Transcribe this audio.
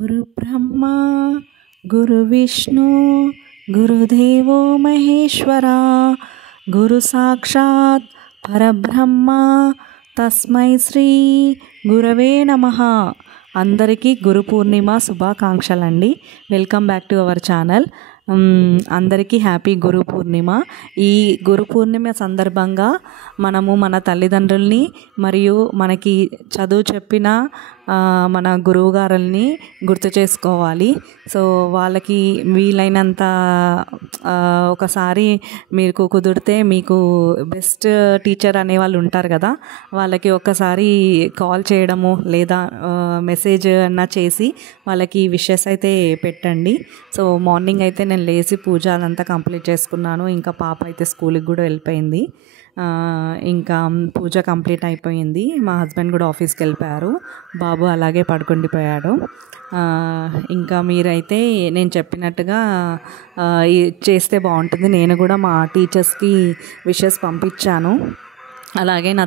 గురు బ్రహ్మ గురు విష్ణు గురుదేవో మహేశ్వర గురు సాక్షాత్ పరబ్రహ్మ తస్మై శ్రీ గురవే నమః. అందరికీ గురు పూర్ణిమ శుభాకాంక్షలండి. Welcome back to our channel. అందరికీ హ్యాపీ గురు పూర్ణిమ. ఈ గురు పూర్ణిమ సందర్భంగా మనము మన తల్లిదండ్రుల్ని మరియు మనకి చదువు చెప్పిన మన గురువుగారుల్ని గుర్తు చేసుకోవాలి. సో వాళ్ళకి వీలైనంత ఒకసారి మీకు కుదిరితే మీకు బెస్ట్ టీచర్ అనేవాళ్ళు ఉంటారు కదా, వాళ్ళకి ఒక్కసారి కాల్ చేయడము లేదా మెసేజ్ అన్నా చేసి వాళ్ళకి విషెస్ అయితే పెట్టండి. సో మార్నింగ్ అయితే నేను లేచి పూజ అదంతా కంప్లీట్ చేసుకున్నాను. ఇంకా పాప అయితే స్కూల్కి కూడా వెళ్ళిపోయింది. ఇంకా పూజ కంప్లీట్ అయిపోయింది. మా హస్బెండ్ కూడా ఆఫీస్కి వెళ్ళిపోయారు. బాబు అలాగే పడుకుండిపోయాడు. ఇంకా మీరైతే నేను చెప్పినట్టుగా చేస్తే బాగుంటుంది. నేను కూడా మా టీచర్స్కి విషెస్ పంపించాను. అలాగే నా